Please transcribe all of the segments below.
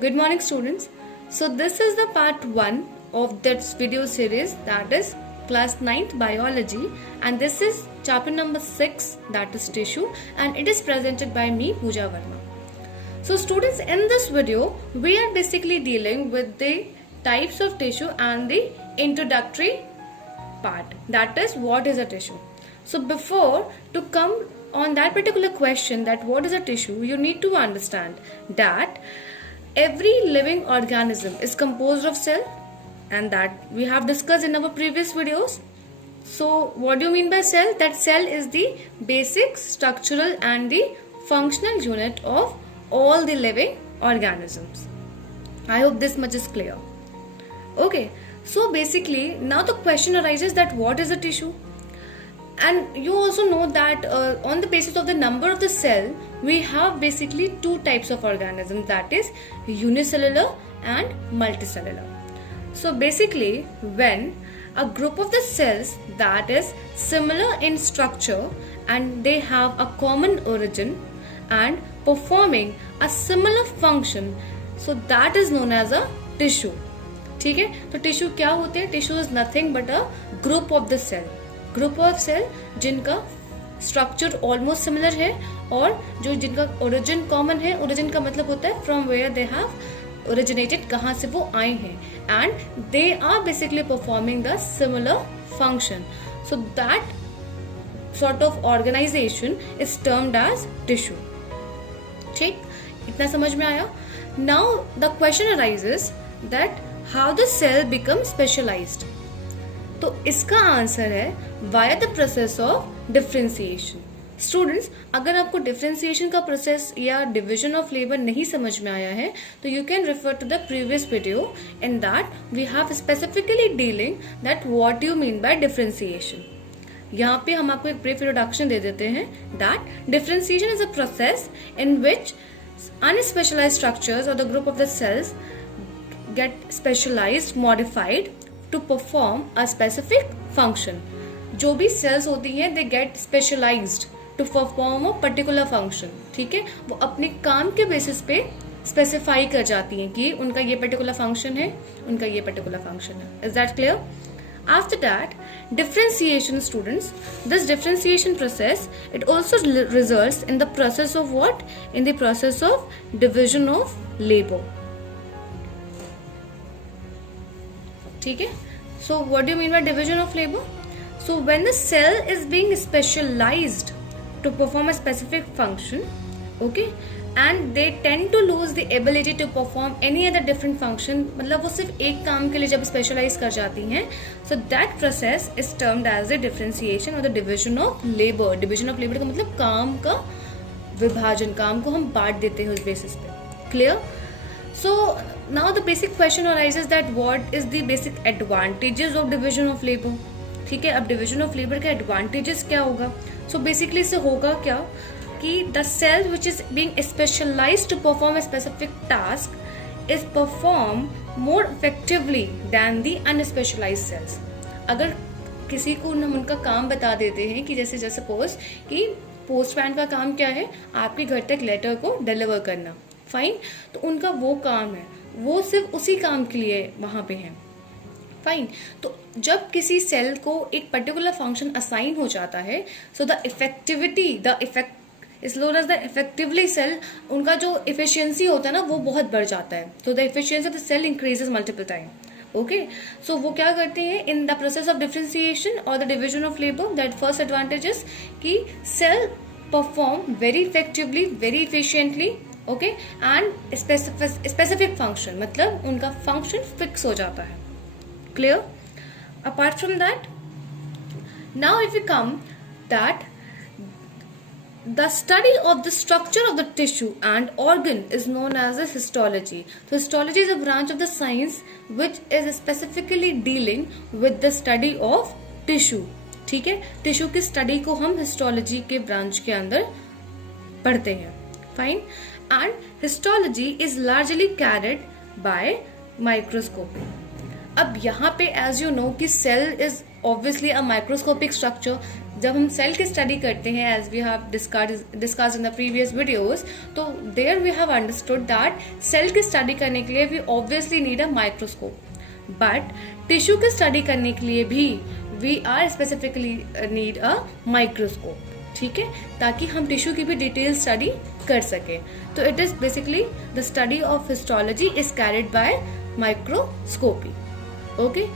Good morning, students. So this is the part 1 of this video series, that is class 9th biology, and this is chapter number 6, that is tissue, and it is presented by me, Pooja Verma. So students, in this video we are basically dealing with the types of tissue and the introductory part, that is what is a tissue. So before to come on that particular question, that what is a tissue, you need to understand that every living organism is composed of cell, and that we have discussed in our previous videos. So what do you mean by cell? That cell is the basic structural and the functional unit of all the living organisms. I hope this much is clear. Okay, so basically now the question arises that what is a tissue? And you also know that on the basis of the number of the cell, we have basically two types of organisms, that is unicellular and multicellular. So basically when a group of the cells that is similar in structure and they have a common origin and performing a similar function, so that is known as a tissue. ठीक है, तो tissue क्या होते हैं? Tissue is nothing but a group of the cell, group of cell जिनका structure almost similar है और जो जिनका ओरिजिन कॉमन है. ओरिजिन का मतलब होता है from where they have originated, कहाँ से वो आए हैं, and they are basically performing the similar function. So that sort of organisation is termed as tissue. ठीक, इतना समझ में आया? Now the question arises that how the cell become specialised. तो इसका आंसर है via the process of differentiation. Students, अगर आपको डिफरेंशिएशन का प्रोसेस या डिवीजन ऑफ लेबर नहीं समझ में आया है तो you can refer to the previous video. In that we have specifically dealing that what you mean by differentiation. यहाँ पे हम आपको एक ब्रीफ इंट्रोडक्शन दे देते हैं that differentiation is a process in which unspecialized structures or the group of the cells get specialized, modified to perform a specific function. जो भी cells होती हैं they get specialized to perform a particular function. ठीक है, वो अपने काम के बेसिस पे स्पेसिफाई कर जाती हैं कि उनका ये पर्टिकुलर फंक्शन है, उनका ये पर्टिकुलर फंक्शन है. Is that clear? After that, differentiation, students, this differentiation process, it also results in the process of what? In the process of division of labor. ठीक है? So what do you mean by division of labor? So when the cell is being specialized to perform a specific function, okay, and they tend to lose the ability to perform any other different function, मतलब वो सिर्फ एक काम के लिए जब specialise कर जाती हैं, so that process is termed as the differentiation or the division of labor. division of labor का मतलब काम का विभाजन, काम को हम बांट देते हैं उस बेसिस पे. Clear? So now the basic question arises that what is the basic advantages of division of labor. ठीक है, अब डिविजन ऑफ लेबर का एडवांटेजेस क्या होगा? सो बेसिकली इससे होगा क्या कि the cell which is being specialized to perform a specific task is performed more effectively than the unspecialized cells. अगर किसी को हम उनका काम बता देते हैं कि जैसे सपोज कि पोस्टमैन का काम क्या है, आपके घर तक लेटर को डिलीवर करना, फाइन, तो उनका वो काम है, वो सिर्फ उसी काम के लिए वहां पे है, फाइन. तो जब किसी सेल को एक पर्टिकुलर फंक्शन असाइन हो जाता है, so the effectivity, the effect is known as the effectively cell, उनका जो इफिशियंसी होता है ना वो बहुत बढ़ जाता है. तो the efficiency of the cell increases multiple time. Okay, so वो क्या करते हैं in the process of differentiation और the division of labour, that first advantage is कि cell perform very effectively, very efficiently, okay, and specific function, मतलब उनका function fix हो जाता है. Clear? Apart from that, now if we come that the study of the structure of the tissue and organ is known as a histology. So histology is a branch of the science which is specifically dealing with the study of tissue. ठीक है, tissue की study को हम histology के branch के अंदर पढ़ते हैं, fine. And histology is largely carried by microscopy. अब यहाँ पे एज यू नो कि cell is obviously a microscopic structure जब हम सेल की स्टडी करते हैं, as we have discussed in the previous videos, तो there we have understood that cell की स्टडी करने के लिए we obviously need a microscope, but tissue की स्टडी करने के लिए भी we are specifically need a microscope, ठीक है, ताकि हम टिश्यू की भी डिटेल स्टडी कर सके. तो it is basically the study of histology is carried by microscopy. Okay,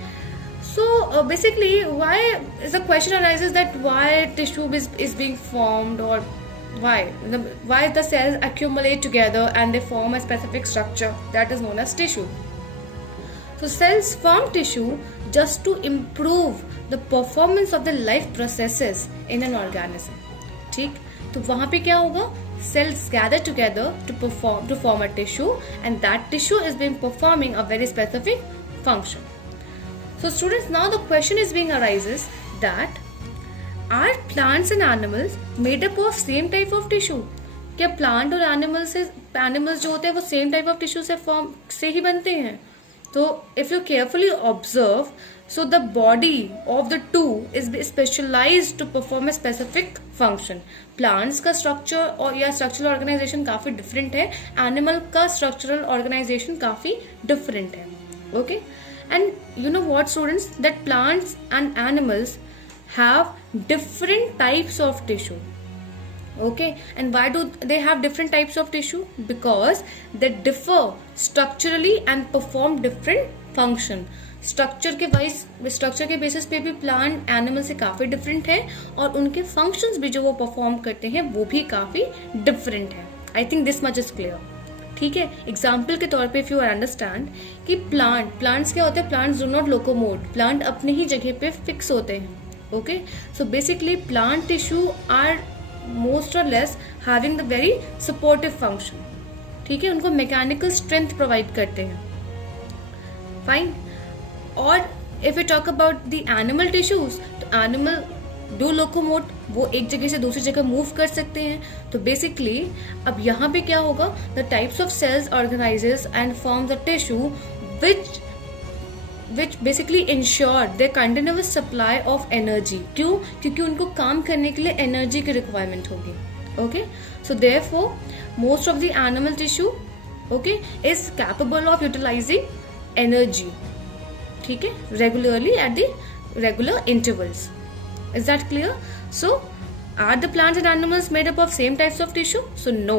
so basically why is the question arises that why tissue is being formed, or why the cells accumulate together and they form a specific structure that is known as tissue. So cells form tissue just to improve the performance of the life processes in an organism. ठीक, तो वहां पे क्या होगा, cells gather together to form a tissue, and that tissue is being performing a very specific function. So students, now the question is being arises that are plants and animals made up of same type of tissue? क्या plant और animals जो होते हैं वो same type of tissue से ही बनते हैं? तो if you carefully observe, so the body of the two is specialized to perform a specific function. Plants का स्ट्रक्चर और या स्ट्रक्चरल ऑर्गेनाइजेशन काफी डिफरेंट है, एनिमल का स्ट्रक्चरल ऑर्गेनाइजेशन काफी डिफरेंट है. Okay, and you know what students, that plants and animals have different types of tissue. Okay, and why do they have different types of tissue? Because they differ structurally and perform different function. Structure के basis पे भी plant animal से काफी different है, और उनके functions भी जो वो परफॉर्म करते हैं वो भी काफी डिफरेंट है. I think this much is clear. ठीक है, एग्जाम्पल के तौर पे इफ यू अंडरस्टैंड कि प्लांट्स क्या होते हैं, plants do not locomote, plant अपने ही जगह पे फिक्स होते हैं. Okay, so basically plant tissue are most or less having the very supportive function. ठीक है, उनको मैकेनिकल स्ट्रेंथ प्रोवाइड करते हैं. फाइन. और if you talk about the animal tissues, तो एनिमल डू लोकोमोट, वो एक जगह से दूसरी जगह मूव कर सकते हैं. तो बेसिकली अब यहाँ पे क्या होगा, the types of cells organises and form the tissue which basically ensure the continuous supply of energy. क्यों? क्योंकि उनको काम करने के लिए एनर्जी की रिक्वायरमेंट होगी. Okay, so therefore most of the animal tissue okay is capable of utilising energy. ठीक है, regularly at the regular intervals. Is that clear? So, are the plants and animals made up of same types of tissue? So no,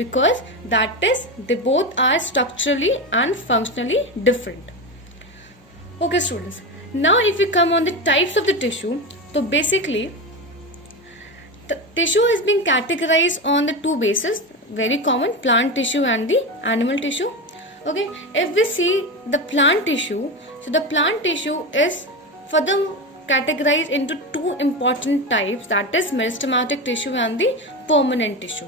because they both are structurally and functionally different. Okay students, now if we come on the types of the tissue, so basically the tissue is being categorized on the two bases, very common, plant tissue and the animal tissue. Okay, if we see the plant tissue, so the plant tissue is further categorized into two important types, that is meristematic tissue and the permanent tissue.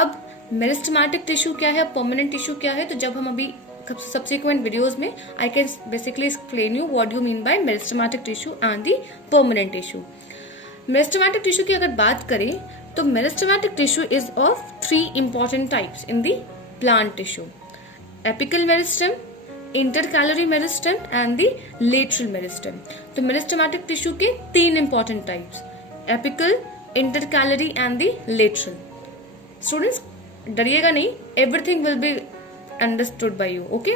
अब meristematic tissue क्या है, permanent tissue क्या है, तो जब हम अभी subsequent videos में I can basically explain you what you mean by meristematic tissue and the permanent tissue. Meristematic tissue की अगर बात करें तो meristematic tissue is of three important types in the plant tissue: apical meristem, intercalary meristem and the lateral meristem. तो meristematic tissue के तीन important types, apical, intercalary and the lateral. Students डरिएगा नहीं, everything will be understood by you. Okay,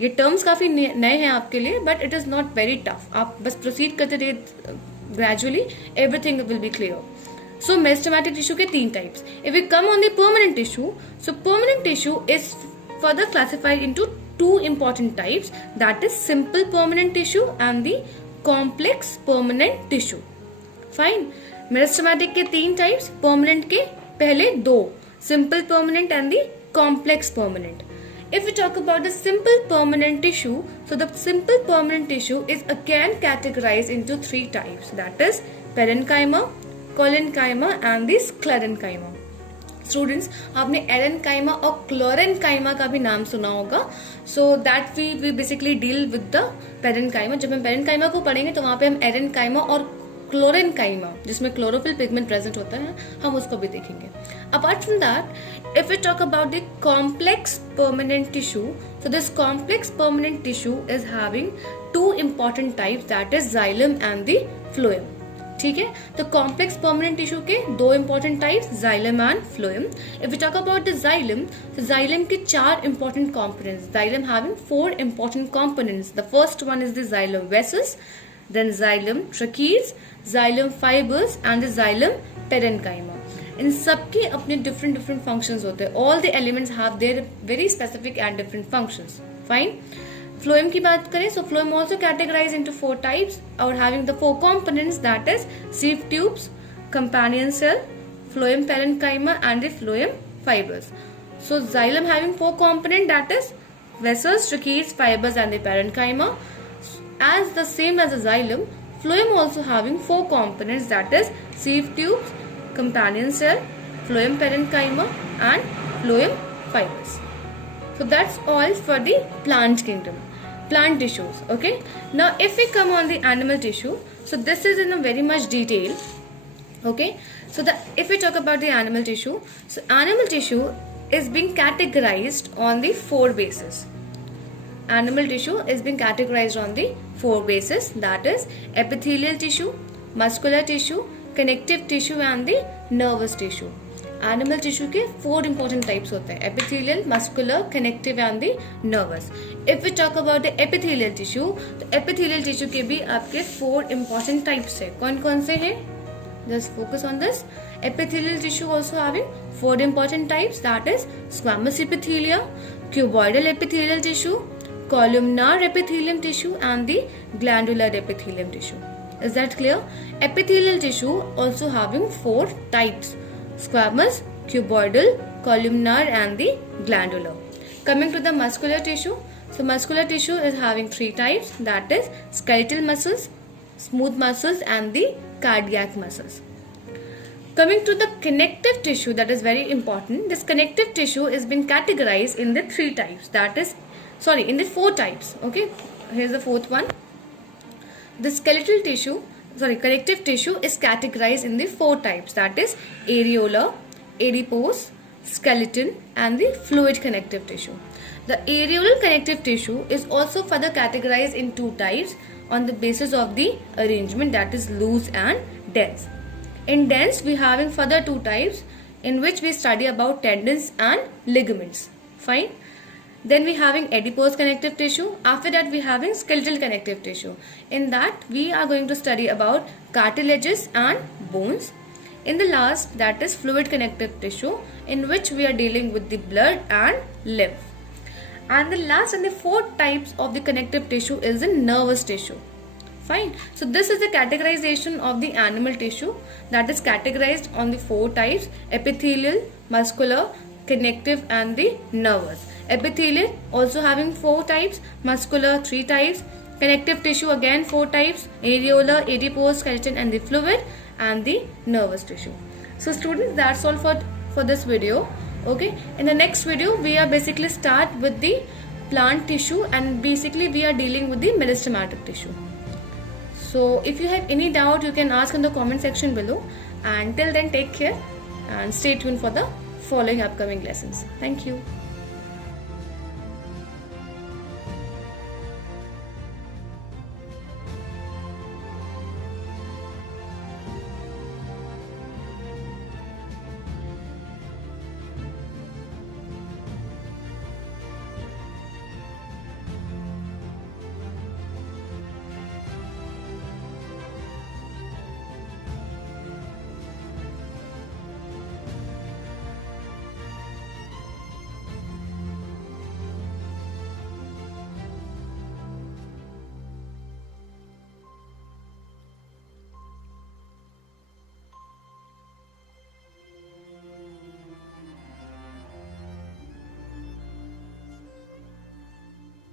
ये terms काफी नए हैं आपके लिए, but it is not very tough. आप बस प्रोसीड करते रहिए gradually, everything will be clear. So meristematic tissue के तीन types. If we come on the permanent tissue, so permanent tissue is further classified into two important types, that is simple permanent tissue and the complex permanent tissue. Fine. Meristematic के तीन types, permanent के पहले दो, simple permanent and the complex permanent. If we talk about the simple permanent tissue, so the simple permanent tissue is again categorized into three types, that is parenchyma, collenchyma and the sclerenchyma. Students आपने aerenchyma और chlorenchyma का भी नाम सुना होगा. So that we basically deal with the parenchyma. जब हम parenchyma को पढ़ेंगे तो वहां पे हम एरेनकाइमा और क्लोरेनकाइमा, जिसमें क्लोरोफिल पिगमेंट प्रेजेंट होता है, हम उसको भी देखेंगे. Apart from that, if we talk about the complex permanent tissue, so this complex permanent tissue is having two important types, that is xylem and the phloem. ठीक है। तो कॉम्प्लेक्स परमानेंट टिश्यू के दो important types, xylem and phloem. If we talk about the xylem, तो xylem के चार important components, xylem having four important components. The first one is the xylem vessels, then xylem ट्रकीज, xylem fibres and the xylem parenchyma. इन सबके अपने different different functions होते हैं। All the elements have their very specific and different functions. Fine. Phloem की बात करें, so phloem also categorized into four types or having the four components, that is sieve tubes, companion cell, phloem parenchyma and the phloem fibers. So xylem having four components, that is vessels, tracheids, fibers and the parenchyma. As the same as the xylem, phloem also having four components, that is sieve tubes, companion cell, phloem parenchyma and phloem fibers. So that's all for the plant kingdom, plant tissues. Okay, now if we come on the animal tissue, so this is in a very much detail. Okay, so if we talk about the animal tissue, so animal tissue is being categorized on the four bases. Animal tissue is being categorized on the four bases, that is epithelial tissue, muscular tissue, connective tissue and the nervous tissue. Animal tissue के four important types होते हैं, epithelial, muscular, connective and the nervous. If we talk about the epithelial tissue, तो epithelial tissue के भी आपके four important types है। कौन कौन से हैं? Just focus on this. Epithelial tissue also having four important types, that is squamous epithelia, cuboidal epithelial tissue, columnar epithelium tissue and the glandular epithelium tissue. Is that clear? Epithelial tissue also having four types: squamous, cuboidal, columnar and the glandular. Coming to the muscular tissue, so muscular tissue is having three types, that is skeletal muscles, smooth muscles and the cardiac muscles. Coming to the connective tissue, that is very important. This connective tissue is been categorized in the three types, that is in the four types. Okay, here's the fourth one. The connective tissue is categorized in the four types, that is areolar, adipose, skeleton and the fluid connective tissue. The areolar connective tissue is also further categorized in two types on the basis of the arrangement, that is loose and dense. In dense, we having further two types in which we study about tendons and ligaments. Fine. Then we having adipose connective tissue. After that we having skeletal connective tissue. In that we are going to study about cartilages and bones. In the last, that is fluid connective tissue, in which we are dealing with the blood and lymph. And the last and the fourth types of the connective tissue is the nervous tissue. Fine. So this is the categorization of the animal tissue, that is categorized on the four types: epithelial, muscular, connective and the nervous. Epithelial also having four types, muscular three types, connective tissue again four types: areolar, adipose, skeleton and the fluid, and the nervous tissue. So students, that's all for this video. Okay, in the next video we are basically start with the plant tissue, and basically we are dealing with the meristematic tissue. So if you have any doubt, you can ask in the comment section below, and till then take care and stay tuned for the following upcoming lessons. Thank you.